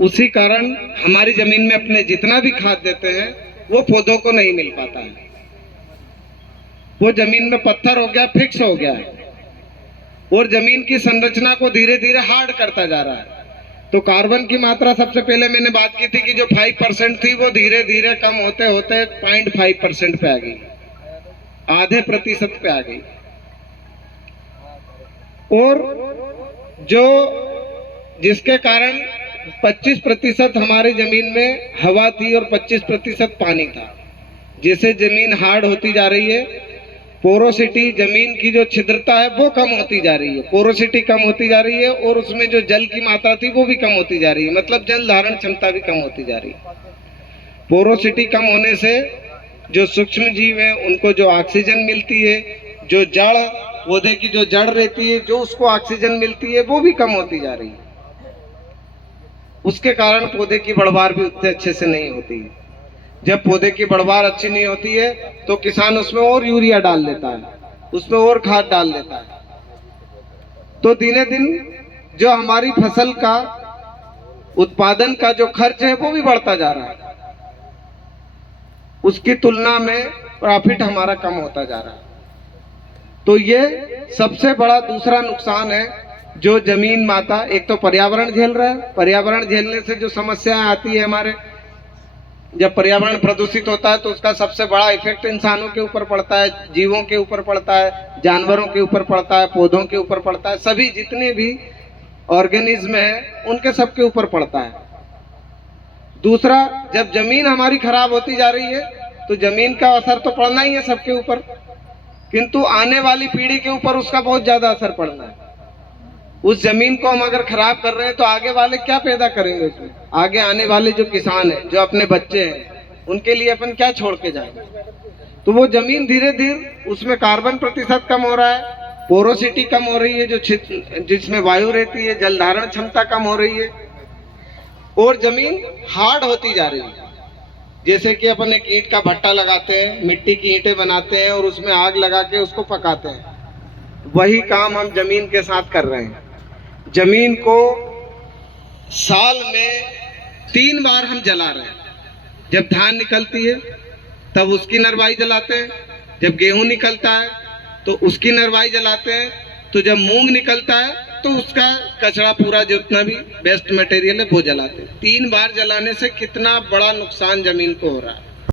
उसी कारण हमारी जमीन में अपने जितना भी खाद देते हैं वो पौधों को नहीं मिल पाता है। वो जमीन में पत्थर हो गया, फिक्स हो गया है और जमीन की संरचना को धीरे धीरे हार्ड करता जा रहा है। तो कार्बन की मात्रा सबसे पहले मैंने बात की थी कि जो 5% थी वो धीरे धीरे कम होते होते 0.5% पे आ गई, आधे प्रतिशत पे आ गई। और जो जिसके कारण 25% हमारी जमीन में हवा थी और 25% पानी था। जैसे जमीन हार्ड होती जा रही है, पोरोसिटी, जमीन की जो छिद्रता है वो कम होती जा रही है, पोरोसिटी कम होती जा रही है और उसमें जो जल की मात्रा थी वो भी कम होती जा रही है, मतलब जल धारण क्षमता भी कम होती जा रही है। पोरोसिटी कम होने से जो सूक्ष्म जीव है उनको जो ऑक्सीजन मिलती है, जो जड़ पौधे की जो जड़ रहती है जो उसको ऑक्सीजन मिलती है वो भी कम होती जा रही है। उसके कारण पौधे की बढ़वार भी उतने अच्छे से नहीं होती है। जब पौधे की बढ़वार अच्छी नहीं होती है तो किसान उसमें और यूरिया डाल देता है, उसमें और खाद डाल देता है। तो दिने दिन जो हमारी फसल का उत्पादन का जो खर्च है वो भी बढ़ता जा रहा है, उसकी तुलना में प्रॉफिट हमारा कम होता जा रहा है। तो ये सबसे बड़ा दूसरा नुकसान है जो जमीन माता, एक तो पर्यावरण झेल रहा है। पर्यावरण झेलने से जो समस्याएं आती है हमारे, जब पर्यावरण प्रदूषित होता है तो उसका सबसे बड़ा इफेक्ट इंसानों के ऊपर पड़ता है, जीवों के ऊपर पड़ता है, जानवरों के ऊपर पड़ता है, पौधों के ऊपर पड़ता है, सभी जितने भी ऑर्गेनिज्म है उनके सबके ऊपर पड़ता है। दूसरा, जब जमीन हमारी खराब होती जा रही है तो जमीन का असर तो पड़ना ही है सबके ऊपर, किंतु आने वाली पीढ़ी के ऊपर उसका बहुत ज्यादा असर पड़ना है। उस जमीन को हम अगर खराब कर रहे हैं तो आगे वाले क्या पैदा करेंगे उसमें? आगे आने वाले जो किसान हैं, जो अपने बच्चे हैं, उनके लिए अपन क्या छोड़ के जाएंगे? तो वो जमीन धीरे धीरे उसमें कार्बन प्रतिशत कम हो रहा है, पोरोसिटी कम हो रही है, जो जिसमें वायु रहती है, जल धारण क्षमता कम हो रही है और जमीन हार्ड होती जा रही है। जैसे कि अपन एक ईंट का भट्टा लगाते हैं, मिट्टी की ईंटें बनाते हैं और उसमें आग लगा के उसको पकाते हैं, वही काम हम जमीन के साथ कर रहे हैं। जमीन को साल में 3 बार हम जला रहे हैं। जब धान निकलती है तब उसकी नरवाई जलाते हैं, जब गेहूं निकलता है तो उसकी नरवाई जलाते हैं, तो जब मूंग निकलता है तो उसका कचरा पूरा जितना भी वेस्ट मटेरियल है वो जलाते हैं। 3 बार जलाने से कितना बड़ा नुकसान जमीन को हो रहा है।